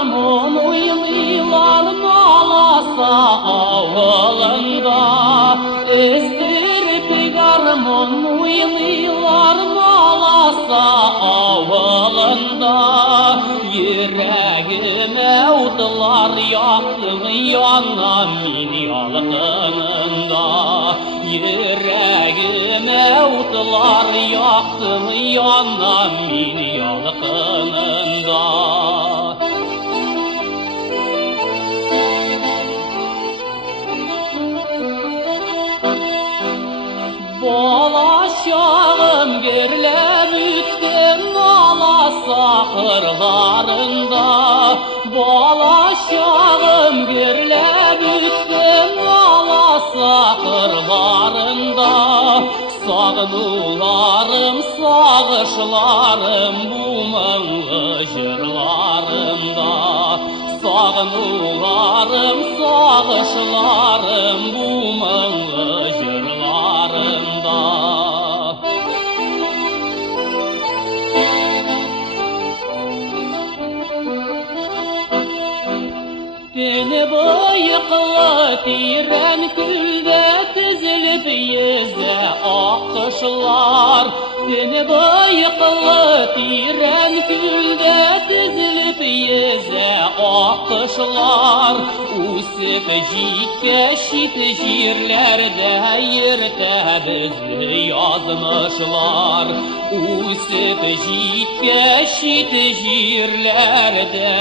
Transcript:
гармон уйлыйлар наласа ауылында. Өздіріп гармон уйлыйлар наласа ауылында. Йөрәгемә утлар яктың янам мин ялкынында. Йөрәгемә утлар яктың янам мин ялкынында. Бала чагым гөрләп үткән аласа кырларында. Бала чагым гөрләп үткән аласа кырларында. Сагынуларым, сагышларым бу моңлы җырларымда. Сагынуларым, сагышларым бу моңлы җырларымда. Көне бойыклы тирән күлдә тезелеп йөзә ак кошлар. Көне бойыклы тирән күлдә тезелеп йөзә ак кошлар. Үсеп җиткәч чит җирләрдә йөртә безне язмышлар. Үсеп җиткәч чит җирләрдә